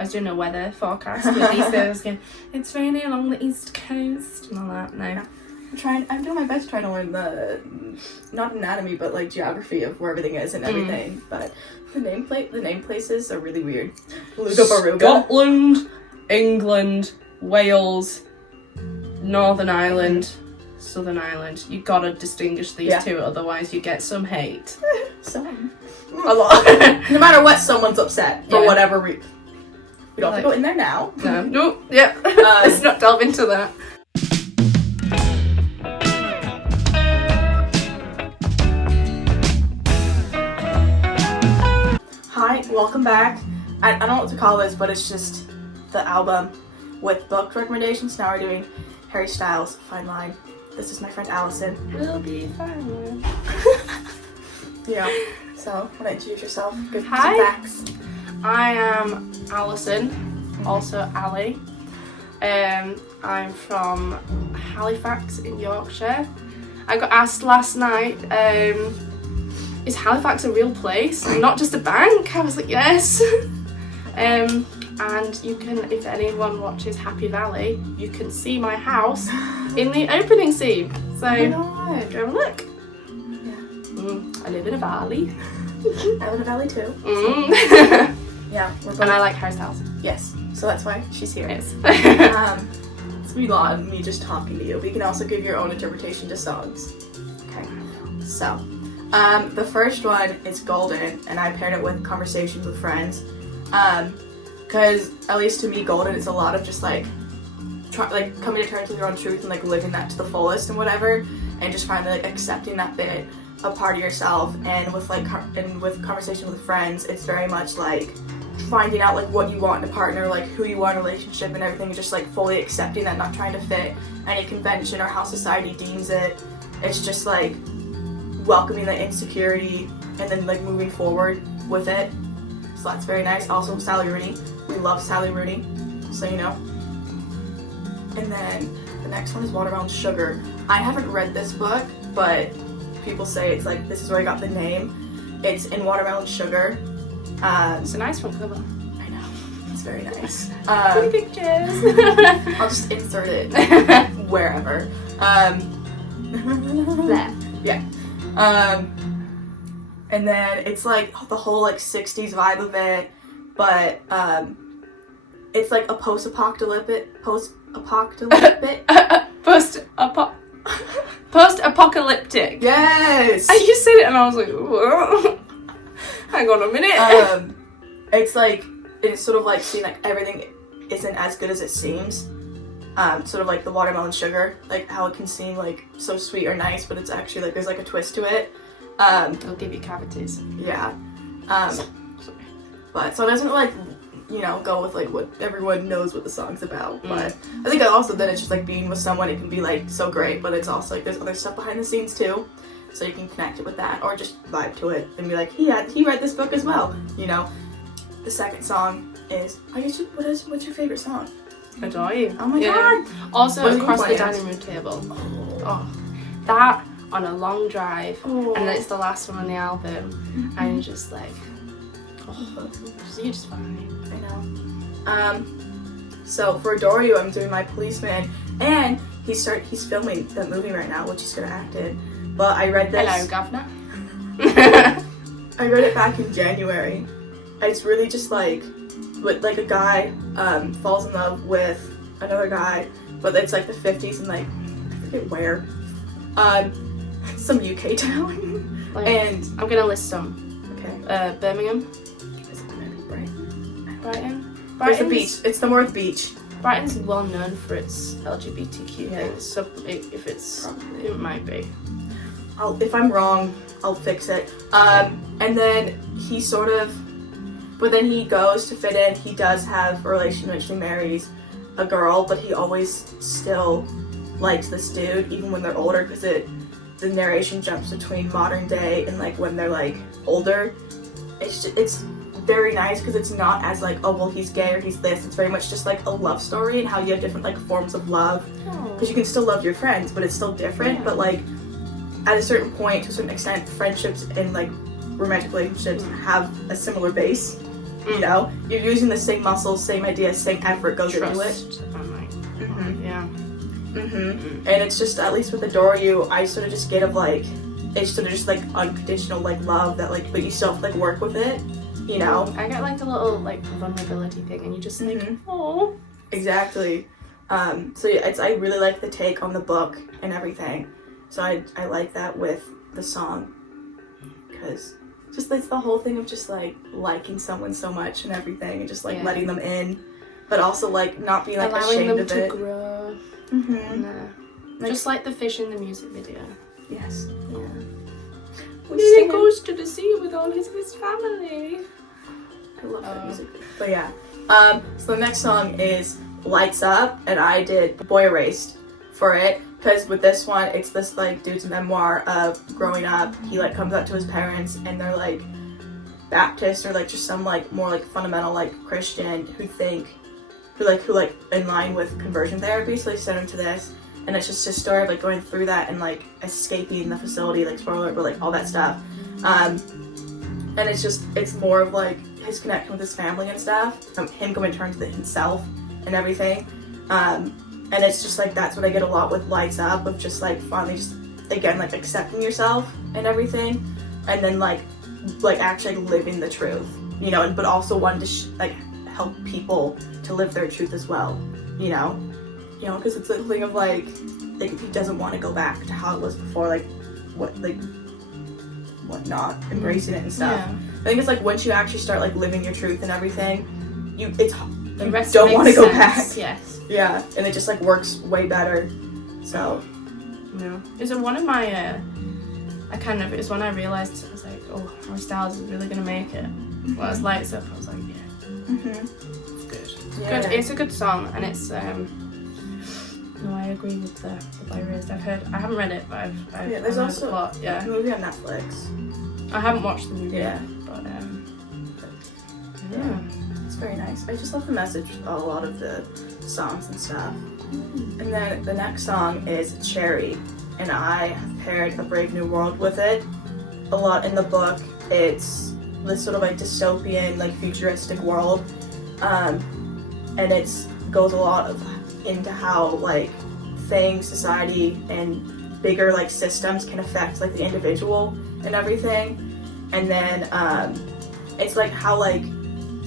I was doing a weather forecast with these days, going, it's raining along the east coast and all that. No. Yeah. I'm doing my best trying to learn the, not anatomy, but like geography of where everything is and everything. But the name places are really weird. Scotland, England, Wales, Northern Ireland, Southern Ireland. You gotta distinguish these two, otherwise you get some hate. Some. A lot. No matter what, someone's upset for whatever reason. We don't have to go in there now. No. Nope. Yeah. Let's not delve into that. Hi, welcome back. I don't know what to call this, but it's just the album with book recommendations. Now we're doing Harry Styles' Fine Line. This is my friend Allison. We'll be fine. Yeah. So, want to introduce yourself? Give some facts. I am Allison, also Ali. I'm from Halifax in Yorkshire. I got asked last night, is Halifax a real place and not just a bank? I was like, yes. And you can, if anyone watches Happy Valley, you can see my house in the opening scene. So go and look. Yeah. I live in a valley. I live in a valley too. Yeah, we're both. And I like Harry Styles. Yes, so that's why she's here. Yes. It's gonna be a lot of me just talking to you, but you can also give your own interpretation to songs. Okay, so the first one is Golden, and I paired it with Conversations with Friends, because at least to me, Golden is a lot of just like coming to terms with your own truth and like living that to the fullest and whatever, and just finally like accepting that bit a part of yourself. And with with Conversation with Friends, it's very much like finding out like what you want in a partner, like who you want in a relationship and everything, just like fully accepting that, not trying to fit any convention or how society deems it. It's just like welcoming the insecurity and then like moving forward with it. So that's very nice. Also Sally Rooney. We love Sally Rooney, so you know. And then the next one is Watermelon Sugar. I haven't read this book, but people say it's like, this is where I got the name. It's in Watermelon Sugar. It's a nice one cover. I know. It's very nice. Pretty pictures. I'll just insert it wherever. There. Yeah. And then it's like the whole like 60s vibe of it, but it's like a post-apocalyptic. Yes. You said it and I was like, whoa. Hang on a minute. It's like, it's sort of like seeing like everything isn't as good as it seems. Sort of like the Watermelon Sugar, like how it can seem like so sweet or nice, but it's actually like there's like a twist to it. It'll give you cavities. Yeah. But so it doesn't like, you know, go with like what everyone knows what the song's about. But I think also then it's just like being with someone, it can be like so great, but it's also like there's other stuff behind the scenes too. So you can connect it with that, or just vibe to it and be like, he read this book as well, you know. The second song is, I guess, what's your favorite song? Adore You. Oh my god! Also Across the Dining Room Table. Oh, that on a long drive, and then it's the last one on the album, and you're just like, you're just fine. I know. So for Adore You, I'm doing my Policeman, and he's filming that movie right now, which he's gonna act in. But I read this. Hello, Governor. I read it back in January. It's really just like a guy falls in love with another guy, but it's like the 50s and like I forget where, some UK town. And I'm gonna list some. Okay. Birmingham. Is it maybe Brighton? Brighton. There's a beach. It's the North Beach. Brighton's well known for its LGBTQ things, so if it's probably. It might be. If I'm wrong, I'll fix it. And then he sort of, but then he goes to fit in. He does have a relation in which he marries a girl, but he always still likes this dude, even when they're older, because the narration jumps between modern day and like when they're like older. It's very nice because it's not as like, oh well, he's gay or he's this. It's very much just like a love story and how you have different like forms of love, because you can still love your friends, but it's still different. But like at a certain point, to a certain extent, friendships and like romantic relationships have a similar base. You know, you're using the same muscles, same ideas, same effort goes into it. Trust. I'm like, yeah. And it's just, at least with Adore You, I sort of just get of like, it's sort of just like unconditional like love that like, but you still have to like work with it, you know? I get like the little like vulnerability thing, and you just like, oh. Exactly. So yeah, I really like the take on the book and everything. So I like that with the song, because just it's the whole thing of just like liking someone so much and everything, and just like letting them in, but also like not being like allowing ashamed them of to it. grow. And, Like, just like the fish in the music video. Yes. Yeah. He goes to the sea with all his family. I love that music. But yeah. So the next song is Lights Up, and I did Boy Erased for it, because with this one, it's this like dude's memoir of growing up. He like comes up to his parents, and they're like Baptist or like just some like more like fundamental like Christian who in line with conversion therapy. So they send him to this, and it's just his story of like going through that and like escaping the facility, like spoiler, but like all that stuff. And it's more of like his connection with his family and stuff, him coming to terms with it himself and everything. And it's just like, that's what I get a lot with Lights Up, of just like finally just again like accepting yourself and everything, and then like actually living the truth, you know, but also wanting to like help people to live their truth as well, you know, because it's the thing of like if he doesn't want to go back to how it was before, like what not embracing it and stuff. I think it's like once you actually start like living your truth and everything, you don't want to go back. Yes. Yeah, and it just like works way better. So no, it's one of my it's when I realized, I was like, oh, our Styles is really gonna make it. Well, as Lights Up, I was like, it's good. Yeah. Good. It's a good song, and it's no, I agree with the Boy Erased. I haven't read it, but I've there's heard also the plot. a movie on Netflix. I haven't watched the movie yet, but it's very nice. I just love the message of a lot of the songs and stuff. And then the next song is Cherry, and I have paired A Brave New World with it. A lot in the book, it's this sort of like dystopian, like futuristic world, and it's goes a lot into how like things, society, and bigger like systems can affect like the individual and everything. And then it's like how like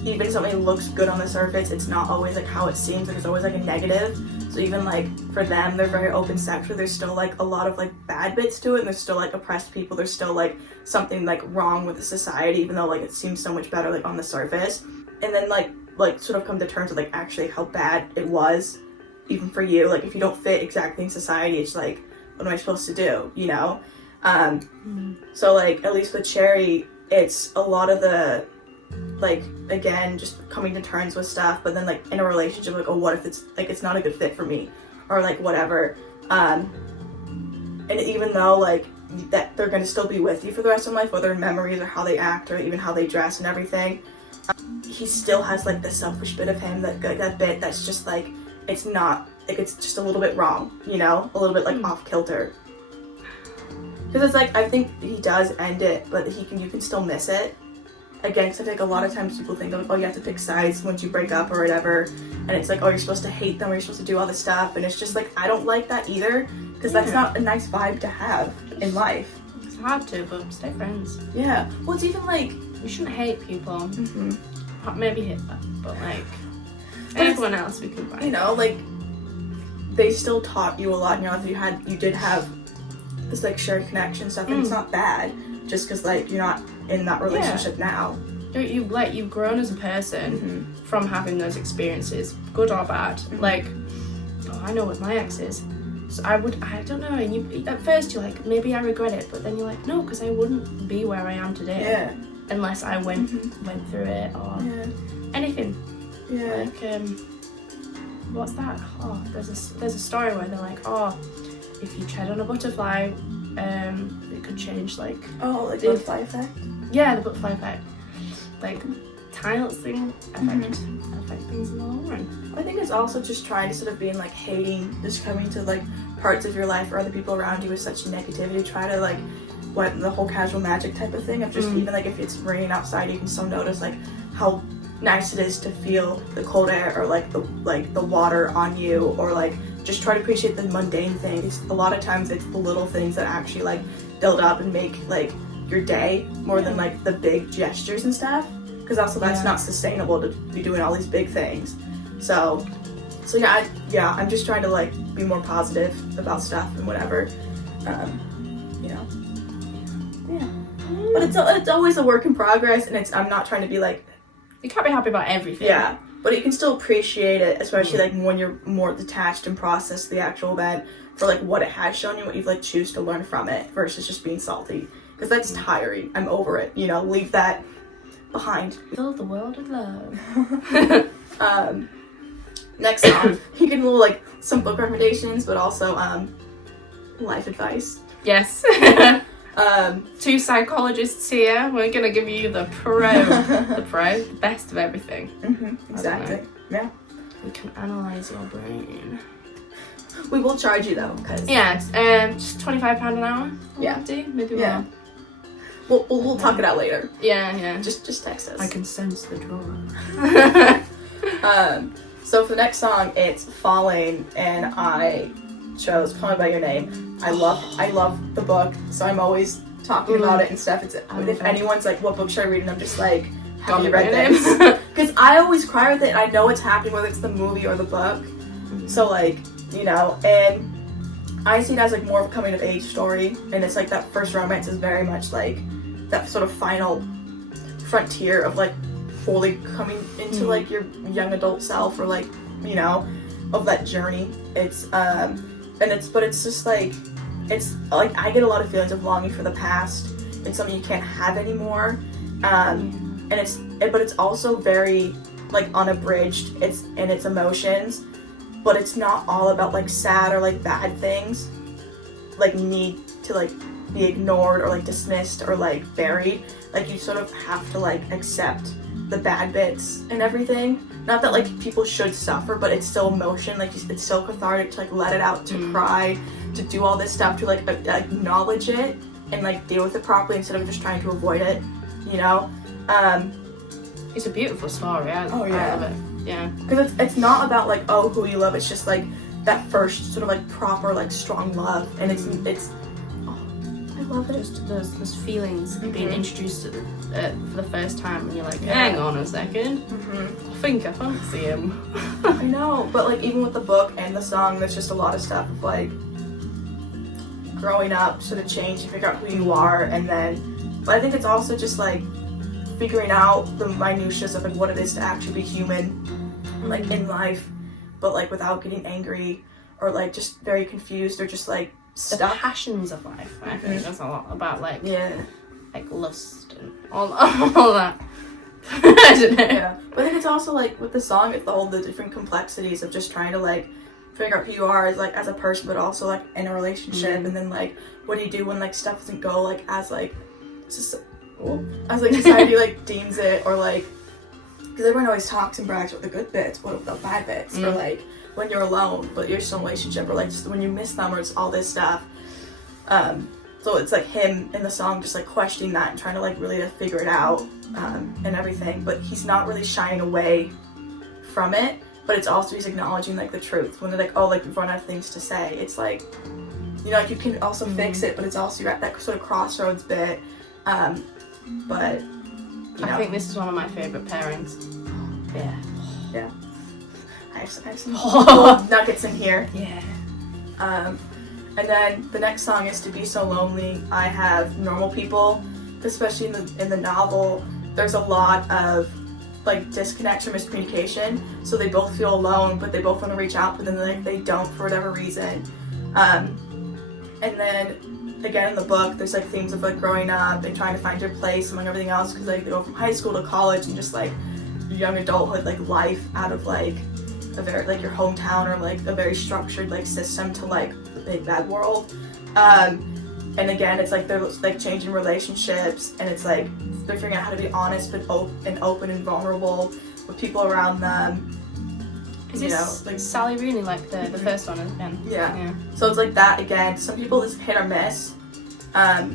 even something looks good on the surface, it's not always like how it seems. Like, there's always like a negative. So even like for them, they're very open sexual. There's still like a lot of like bad bits to it, and there's still like oppressed people. There's still like something like wrong with the society, even though like it seems so much better like on the surface. And then like sort of come to terms with like actually how bad it was, even for you. Like if you don't fit exactly in society, it's like, what am I supposed to do? You know? So like at least with Cherry, it's a lot of the like again just coming to terms with stuff, but then like in a relationship, like, oh, what if it's like it's not a good fit for me, or like whatever, and even though like that they're going to still be with you for the rest of life, whether in memories or how they act or even how they dress and everything, he still has like the selfish bit of him, that bit that's just like it's not like, it's just a little bit wrong, you know, a little bit like off kilter, because it's like I think he does end it, but you can still miss it. Again, because I think a lot of times people think, oh, you have to pick sides once you break up or whatever, and it's like, oh, you're supposed to hate them or you're supposed to do all this stuff, and it's just like, I don't like that either, because that's not a nice vibe to have in life. It's hard to, but stay friends. Yeah. Well, it's even like, you shouldn't hate people. Maybe hate them, but like, everyone else we can find. You know, like, they still taught you a lot in your life. You did have this like shared connection stuff, and it's not bad, just because like you're not in that relationship now. You've grown as a person from having those experiences, good or bad. Like, I know what my ex is, so I don't know, and you at first you're like, maybe I regret it, but then you're like, no, because I wouldn't be where I am today unless I went through it or anything. Like what's that? Oh, there's a story where they're like, oh, if you tread on a butterfly, it could change like the butterfly effect. Yeah, the butterfly effect. Like tiny little thing affect things in the long run. I think it's also just trying to sort of being like hating, just coming to like parts of your life or other people around you with such negativity. Try to like the whole casual magic type of thing of just even like if it's raining outside, you can still notice like how nice it is to feel the cold air or like the water on you, or like just try to appreciate the mundane things. A lot of times it's the little things that actually like build up and make like your day more than like the big gestures and stuff, because also that's not sustainable to be doing all these big things. So yeah, I'm just trying to like be more positive about stuff and whatever, you know. Yeah, but it's always a work in progress, and I'm not trying to be like, you can't be happy about everything. Yeah, but you can still appreciate it, especially like when you're more detached and process the actual event for like what it has shown you, what you've like choose to learn from it, versus just being salty, because that's tiring. I'm over it. You know, leave that behind. Fill the world with love. Next song, you can like some book recommendations, but also life advice. Yes. Two psychologists here. We're gonna give you the best of everything. Exactly. Yeah. We can analyze your brain. We will charge you though, because just £25 an hour. Yeah. Maybe yeah. We'll talk it out later. Yeah. Just text us. I can sense the draw. So for the next song, it's Falling, and I chose Call Me By Your Name. I love the book, so I'm always talking about it and stuff. If anyone's like, what book should I read? And I'm just like, have you read this? Because I always cry with it, and I know what's happening, whether it's the movie or the book. So like, you know, and I see it as like more of a coming of age story, and it's like that first romance is very much like that sort of final frontier of like fully coming into like your young adult self, or like, you know, of that journey. It's but it's just like, it's like I get a lot of feelings of longing for the past and something you can't have anymore, but it's also very like unabridged. It's in its emotions, but it's not all about like sad or like bad things like need to like be ignored or like dismissed or like buried. Like you sort of have to like accept the bad bits and everything. Not that like people should suffer, but it's still emotion. Like it's so cathartic to like let it out, to cry, to do all this stuff, to like acknowledge it and like deal with it properly instead of just trying to avoid it, you know. It's a beautiful story. I love it. Yeah, because it's not about like, oh, who you love. It's just like that first sort of like proper like strong love, and it's I love it. Just those feelings being introduced for the first time, and you're like, hang on a second, I think I fancy him. I know, but like even with the book and the song, there's just a lot of stuff of like growing up, sort of change, you figure out who you are, and then, but I think it's also just like figuring out the minutiae of like what it is to actually be human, like in life, but like without getting angry or like just very confused or just like the passions of life. I think that's a lot about like lust and all that. I don't know. Yeah, but I think it's also like with the song, it's all the different complexities of just trying to like figure out who you are as like as a person, but also like in a relationship, and then like what do you do when like stuff doesn't go like as like society like deems it, or like because everyone always talks and brags about the good bits, what about the bad bits, or like when you're alone but you're still in a relationship, or like just when you miss them, or it's all this stuff. So it's like him in the song just like questioning that and trying to like really to figure it out, and everything, but he's not really shying away from it, but it's also he's acknowledging like the truth when they're like, oh, like we've run out of things to say. It's like, you know, like you can also fix it, but it's also you're at that sort of crossroads bit. But you know, I think this is one of my favourite pairings. Yeah. I have some little nuggets in here. Yeah. And then the next song is To Be So Lonely. I have Normal People, especially in the novel. There's a lot of like disconnect or miscommunication, so they both feel alone, but they both want to reach out, but then like they don't for whatever reason. And then again in the book, there's like themes of like growing up and trying to find your place among everything else, because like they go from high school to college and just like young adulthood, like life out of like a very like your hometown or like a very structured like system to like the big bad world. And again, it's like they're like changing relationships, and it's like they're figuring out how to be honest but open and vulnerable with people around them. Is this like Sally Rooney, like the first one again? Yeah. So it's like that again. Some people it's hit or miss. But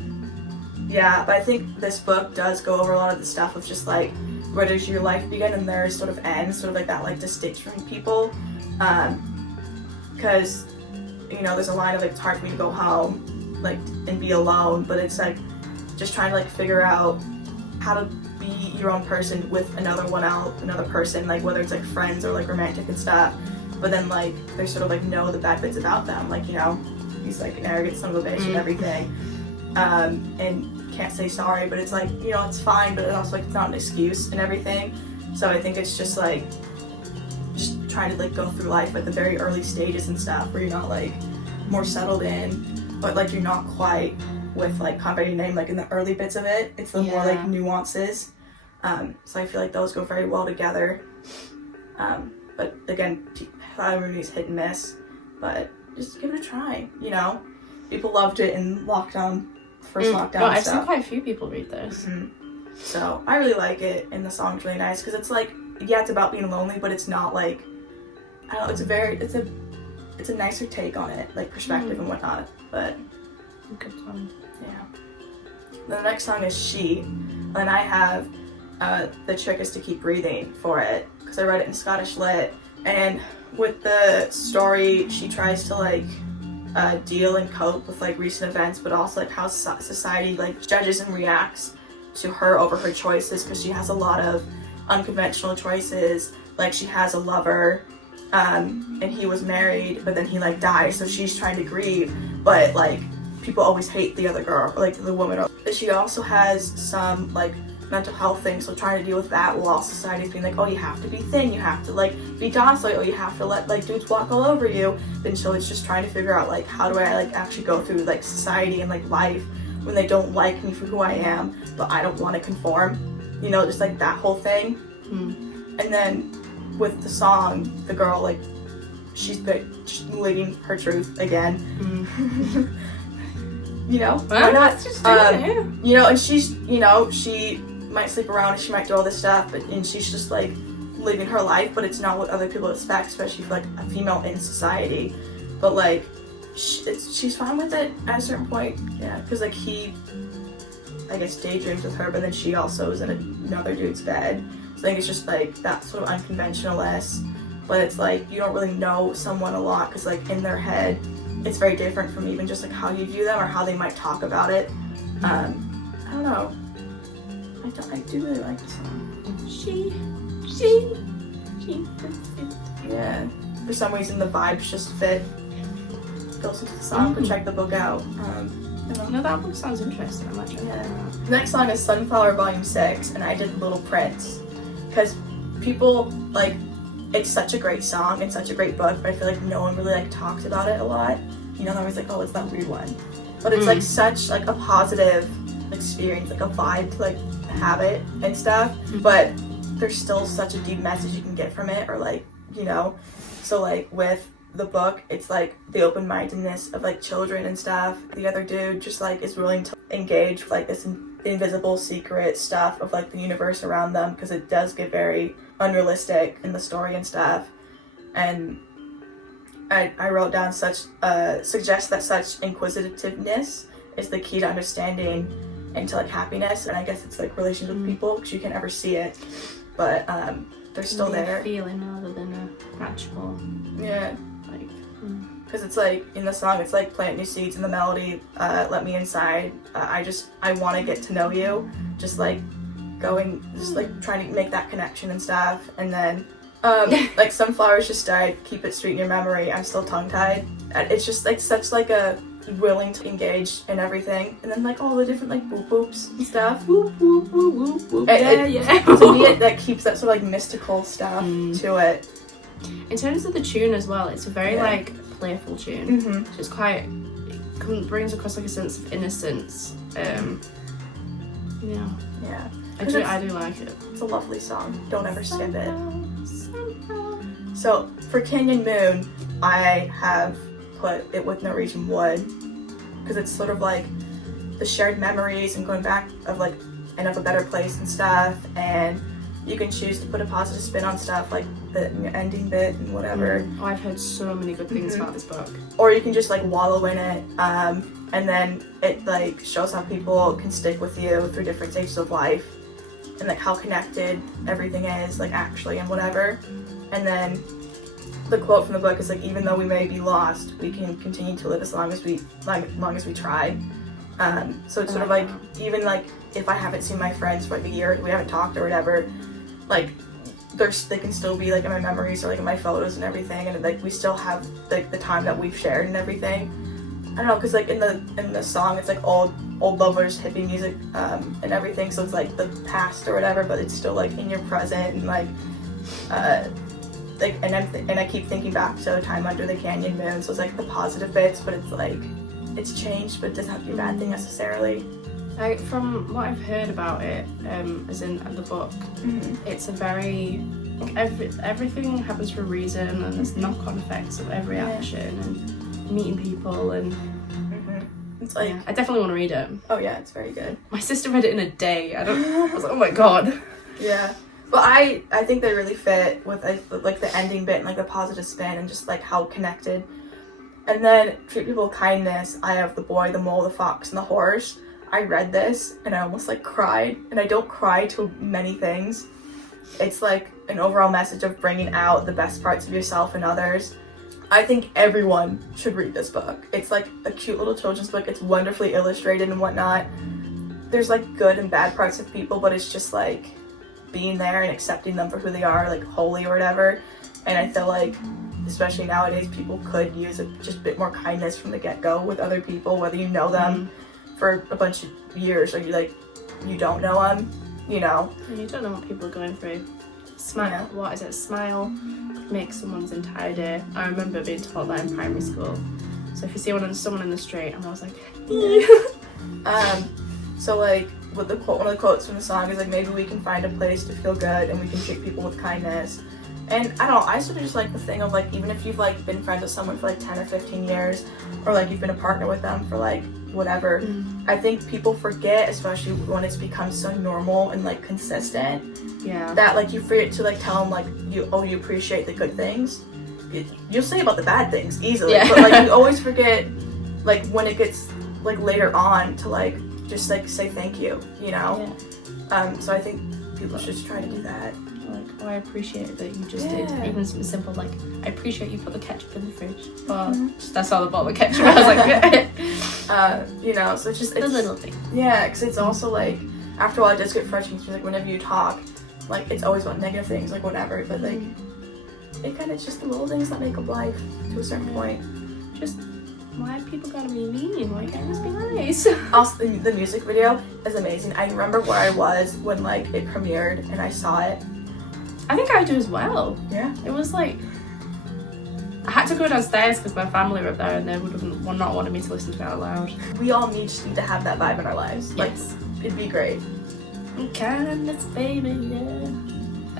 I think this book does go over a lot of the stuff of just like where does your life begin and theirs sort of ends, sort of like that like distinction between people. Because you know, there's a line of like, it's hard for me to go home, like, and be alone, but it's like just trying to like figure out how to be your own person with another person, like whether it's like friends or like romantic and stuff. But then like they sort of like know the bad bits about them, like, you know, he's like an arrogant son of a bitch and everything, and can't say sorry, but it's like, you know, it's fine, but it's also like it's not an excuse and everything. So I think it's just like just trying to like go through life at the very early stages and stuff, where you're not like more settled in, but like you're not quite with like Conrad name, like in the early bits of it, it's the more like nuances. So I feel like those go very well together. But again, Rooney's hit and miss, but just give it a try, you know? People loved it in lockdown, first lockdown. Oh, I've seen quite a few people read this. So I really like it, and the song's really nice, because it's like, yeah, it's about being lonely, but it's not like, I don't know, it's a nicer take on it, like perspective and whatnot, but good song. Yeah. The next song is She, and I have The Trick is to Keep Breathing for it, because I read it in Scottish Lit, and with the story, she tries to like deal and cope with like recent events, but also like how society like judges and reacts to her over her choices, because she has a lot of unconventional choices. Like, she has a lover, and he was married, but then he like died, so she's trying to grieve, but like people always hate the other girl, or like the woman. But she also has some like mental health things, so trying to deal with that while society's being like, oh, you have to be thin, you have to like be docile, oh, you have to let like dudes walk all over you. Then so it's just trying to figure out like, how do I like actually go through like society and like life when they don't like me for who I am, but I don't want to conform, you know, just like that whole thing. And then with the song, the girl, like, she's living her truth again. You know, why not? Just do it. You know, and she's, you know, she might sleep around and she might do all this stuff, and she's just like living her life, but it's not what other people expect, especially for like a female in society. But like, she's fine with it at a certain point, yeah, because like he, I guess, daydreams with her, but then she also is in another dude's bed. So I think it's just like that sort of unconventionalness, but it's like you don't really know someone a lot, because like in their head it's very different from even just like how you view them or how they might talk about it. I don't know. I do really like the song. She. Yeah. For some reason the vibes just fit. Goes into the song, but check the book out. No, that book sounds interesting. I might check it out. The next song is Sunflower Volume 6, and I did Little Prince. Because people, like, it's such a great song and such a great book, but I feel like no one really, like, talks about it a lot. You know, they're always like, oh, it's that weird one. But it's, like, such, like, a positive experience, like, a vibe to, like, have it and stuff. But there's still such a deep message you can get from it, or, like, you know. So, like, with the book, it's, like, the open-mindedness of, like, children and stuff. The other dude just, like, is willing to engage with, like, this invisible secret stuff of like the universe around them, because it does get very unrealistic in the story and stuff. And I wrote down suggests that such inquisitiveness is the key to understanding and to like happiness, and I guess it's like relations with people, because you can never see it, but they're still there. Feeling rather than a actual. Yeah. Like. Because it's like, in the song, it's like, plant new seeds in the melody, let me inside, I want to get to know you, just like, trying to make that connection and stuff, and then, like, some flowers just died, keep it sweet in your memory, I'm still tongue-tied, it's just, like, such, like, a willing to engage in everything, and then, like, all the different, like, boop-boops and stuff. Boop, boop, boop, boop, boop. Yeah. To me, that keeps that sort of, like, mystical stuff to it. In terms of the tune as well, it's a very, like, playful tune. So it's quite, brings across like a sense of innocence. Yeah. I do like it. It's a lovely song. Don't ever skip it. So for Canyon Moon, I have put it with Norwegian Wood, because it's sort of like the shared memories and going back of like and of a better place and stuff, and you can choose to put a positive spin on stuff, like the ending bit and whatever. Oh, I've heard so many good things about this book. Or you can just like wallow in it, and then it like shows how people can stick with you through different stages of life. and like how connected everything is, like actually and whatever. And then the quote from the book is like, even though we may be lost, we can continue to live as long as we try. So it's sort of like, even like if I haven't seen my friends for like a year, we haven't talked or whatever, like they can still be like in my memories or like in my photos and everything, and like we still have like the time that we've shared and everything. I don't know, because like in the song it's like old lovers, hippie music, and everything, so it's like the past or whatever, but it's still like in your present, and like and I keep thinking back to a time under the canyon moon, so it's like the positive bits, but it's like it's changed, but it doesn't have to be a bad thing necessarily. From what I've heard about it, as in the book, it's a very everything happens for a reason, and there's knock-on effects of every action, and meeting people, and it's like I definitely want to read it. Oh yeah, it's very good. My sister read it in a day. I was like, oh my god. Yeah, but I think they really fit with like the ending bit and like the positive spin and just like how connected. And then treat people with kindness. I have the boy, the mole, the fox, and the horse. I read this and I almost like cried, and I don't cry to many things. It's like an overall message of bringing out the best parts of yourself and others. I think everyone should read this book. It's like a cute little children's book. It's wonderfully illustrated and whatnot. There's like good and bad parts of people, but it's just like being there and accepting them for who they are, like holy or whatever. And I feel like, especially nowadays, people could use just a bit more kindness from the get-go with other people, whether you know them for a bunch of years or you don't know them, you know. You don't know what people are going through. Smile, what is it? Smile makes someone's entire day. I remember being taught that in primary school. So if you see someone in the street, I'm always like, so like with one of the quotes from the song is like, maybe we can find a place to feel good and we can treat people with kindness. And I don't know, I sort of just like the thing of like, even if you've like been friends with someone for like 10 or 15 years, or like you've been a partner with them for like whatever, I think people forget, especially when it's become so normal and like consistent, that like you forget to like tell them like you appreciate the good things. You'll say about the bad things easily, but like you always forget like when it gets like later on to like just like say thank you, you know. So I think people should just try to do that. Like, oh, I appreciate that you just did even something simple like, I appreciate you put the ketchup in the fridge. But that's all the bottle of ketchup. I was like, you know, so it's just the little thing. Yeah, because it's also like after a while it does get frustrating because like whenever you talk, like it's always about negative things, like whatever. But like it kind of just the little things that make up life to a certain point. Just why people gotta be mean? Why can't it just be nice? Also, the music video is amazing. I remember where I was when like it premiered and I saw it. I think I do as well. Yeah. It was like, I had to go downstairs because my family were up there and they would have not wanted me to listen to it out loud. We all need to have that vibe in our lives. Yes. Like, it'd be great. Kindness, baby, yeah.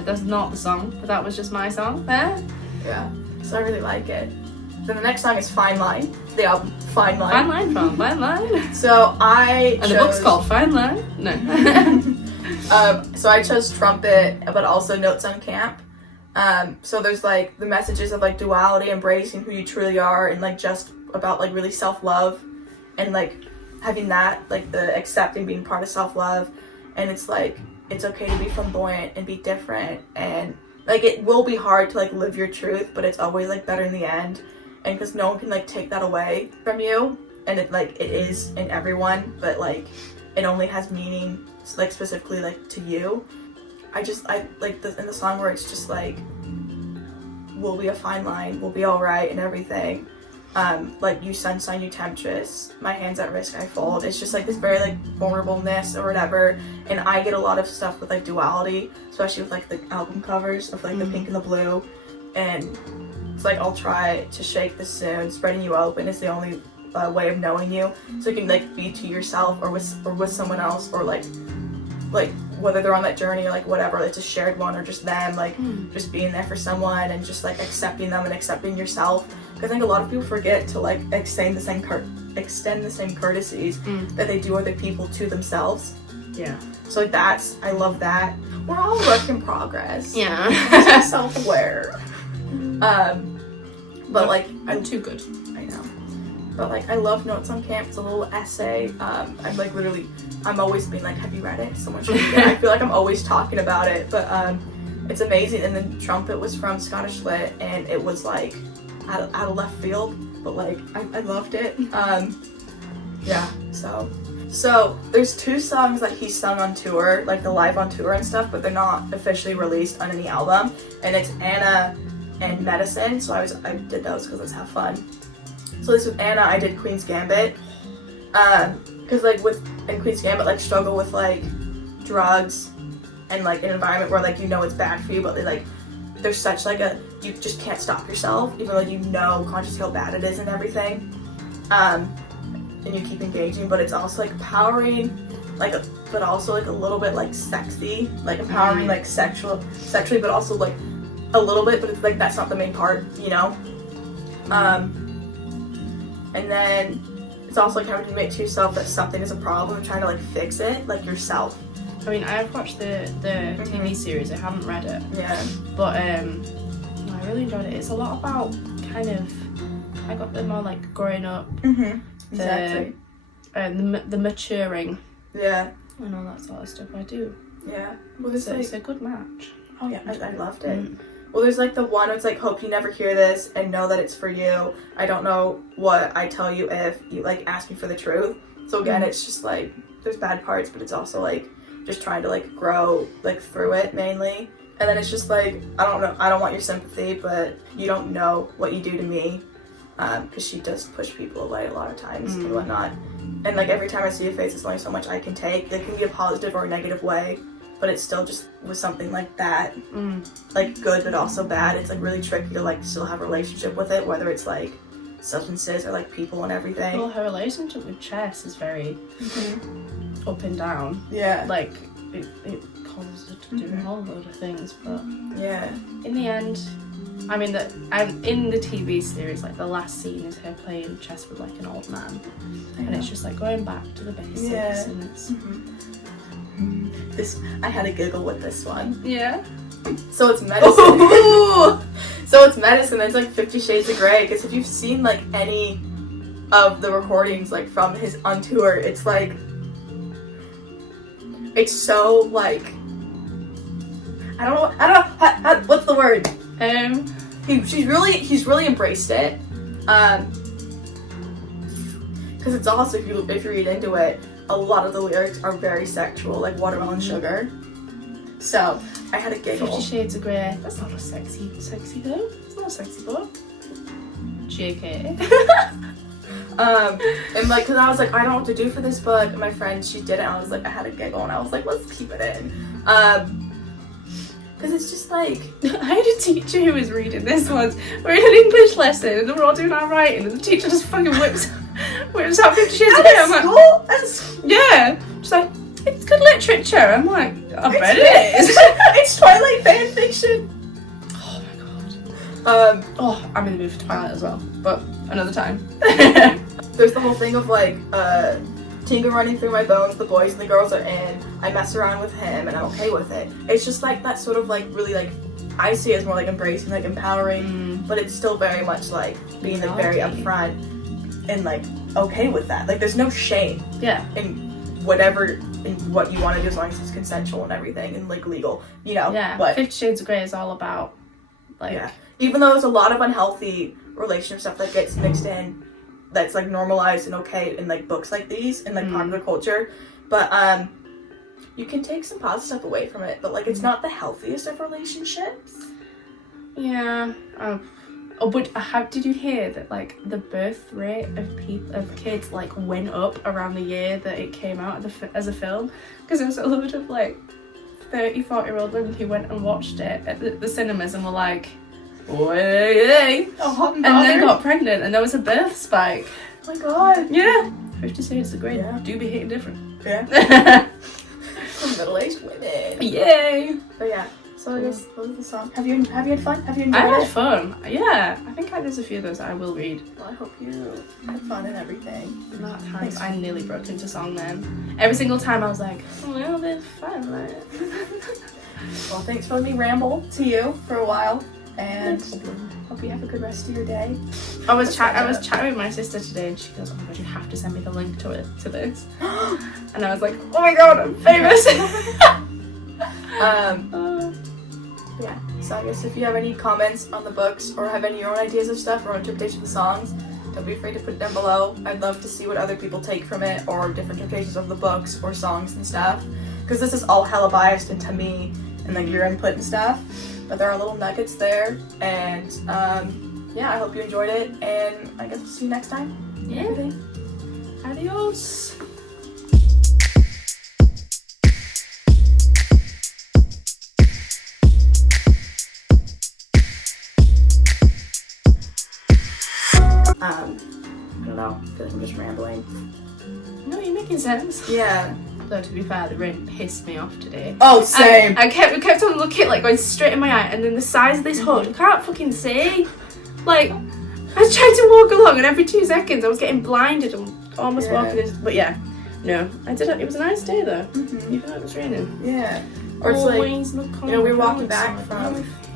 That's not the song, but that was just my song there. Yeah. So I really like it. Then the next song is Fine Line. The album Fine Line. Fine Line from Fine Line. So I chose... And the book's called Fine Line. No. So I chose Trumpet, but also Notes on Camp. So there's like the messages of like duality, embracing who you truly are, and like just about like really self-love, and like having that, like the accepting being part of self-love. And it's like, it's okay to be flamboyant and be different, and like it will be hard to like live your truth, but it's always like better in the end. And because no one can like take that away from you, and it like it is in everyone, but like it only has meaning like specifically like to you. I like in the song where it's just like, we'll be a fine line, we'll be all right and everything. Like you sunshine, you temptress, my hands at risk I fold. It's just like this very like vulnerableness or whatever. And I get a lot of stuff with like duality, especially with like the album covers of like the pink and the blue. And it's like, I'll try to shake this soon. Spreading you open is the only way of knowing you. So you can like be to yourself or with someone else, or like whether they're on that journey or like whatever, it's a shared one or just them, like just being there for someone and just like accepting them and accepting yourself. Because I think a lot of people forget to like extend the same courtesies that they do other people to themselves. Yeah. So like I love that. We're all a work in progress. Yeah. Self-aware. But like I'm too good. I know. But like I love Notes on Camp. It's a little essay. I'm like literally I'm always being like, have you read it? Someone should read it. I feel like I'm always talking about it, but it's amazing. And then Trumpet was from Scottish Lit, and it was like out of left field, but like I loved it. Yeah, so there's 2 songs that he sung on tour, like the live on tour and stuff, but they're not officially released on any album. And it's Anna and Medicine. So I did those because let's have fun. So this with Anna, I did Queen's Gambit. Because like in Queen's Gambit, like struggle with like drugs and like an environment where like it's bad for you, but like there's such like you just can't stop yourself, even though you know consciously how bad it is and everything. And you keep engaging, but it's also like empowering, but also like a little bit like sexy, like empowering, like sexually, but also like a little bit, but it's like that's not the main part, And then it's also like having to admit to yourself that something is a problem and trying to like fix it, like yourself. I mean, I've watched the TV series. I haven't read it. Yeah. But I really enjoyed it. It's a lot about kind of, I got the more like growing up. Exactly. The maturing. Yeah. And all that sort of stuff. I do. Yeah. Well, it's a good match. Oh yeah, I loved it. Well, there's like the one where it's like, hope you never hear this and know that it's for you. I don't know what I tell you if you like ask me for the truth. So again, it's just like there's bad parts, but it's also like just trying to like grow like through it mainly. And then it's just like, I don't know, I don't want your sympathy, but you don't know what you do to me. Because she does push people away a lot of times and whatnot. And like every time I see a face, it's only so much I can take. It can be a positive or a negative way, but it's still just with something like that, like good but also bad. It's like really tricky to like still have a relationship with it, whether it's like substances or like people and everything. Well, her relationship with chess is very up and down. Yeah. Like it causes her to do a whole load of things, but yeah. In the end, I mean, in the TV series, like the last scene is her playing chess with like an old man, and it's just like going back to the basics, and it's. This I had a giggle with this one. Yeah. So it's medicine. So it's medicine. It's like 50 Shades of Grey. Because if you've seen like any of the recordings like from his on tour, it's like it's so like I don't know. What's the word? He's really embraced it. Because it's also if you read into it, a lot of the lyrics are very sexual, like Watermelon Sugar. So I had a giggle. 50 Shades of Grey. That's not a sexy though. It's not a sexy book. JK. And like, cause I was like, I don't know what to do for this book. And my friend, she did it. And I was like, I had a giggle, and I was like, let's keep it in. Cause it's just like I had a teacher who was reading this once. We're in an English lesson, and we're all doing our writing, and the teacher just fucking whips out 50 Shades of Grey. I'm like, yeah. She's like, it's good literature. I'm like, I bet it is. It's Twilight fan fiction. Oh my god. I'm in the mood for Twilight as well, but another time. There's the whole thing of like, tingle running through my bones, the boys and the girls are in, I mess around with him and I'm okay with it. It's just like that sort of like really like, I see it as more like embracing, like empowering, but it's still very much like being like very upfront and like okay with that. Like there's no shame in whatever, in what you want to do as long as it's consensual and everything and like legal, you know? Yeah, but 50 Shades of Grey is all about like... Even though there's a lot of unhealthy relationship stuff that gets mixed in, that's like normalized and okay in like books like these and like popular culture, but you can take some positive stuff away from it, but like it's not the healthiest of relationships. Yeah. But how did you hear that like the birth rate of kids like went up around the year that it came out as a film? Because there was a load of like 30-40-year-old women who went and watched it at the cinemas and were like, "Way!" And then got pregnant, and there was a birth spike. Oh my god. Yeah. 50 Shades of Grey do be hitting different. Yeah. For middle-aged women. Yay. But yeah. So I guess those are the songs. Have you had fun? Have you enjoyed it? I had fun. Yeah. I think there's a few of those that I will read. Well, I hope you had fun and everything. Not times I nearly broke into song then. Every single time I was like, well, it's fun. Well, thanks for letting me ramble to you for a while. And hope hope you have a good rest of your day. I was chatting with my sister today, and she goes, "Oh my god, you have to send me the link to this." And I was like, "Oh my god, I'm famous." Yeah. So I guess if you have any comments on the books or have any of your own ideas of stuff or interpretation of the songs, don't be afraid to put it down below. I'd love to see what other people take from it or different interpretations of the books or songs and stuff. Because this is all hella biased into me and like your input and stuff. But there are little nuggets there. And yeah, I hope you enjoyed it. And I guess we'll see you next time. Yeah. Adios. I don't know. I feel like I'm just rambling. No, you're making sense. Yeah. Though to be fair, the rain pissed me off today. Oh, same. I kept on looking, like going straight in my eye, and then the size of this hood, I can't fucking see. Like, I was trying to walk along, and every 2 seconds I was getting blinded and almost walking in. But yeah, no, I did it. It was a nice day though, even though it was raining. Yeah. Or it's like, Always look on we were the walking bright back side of from life.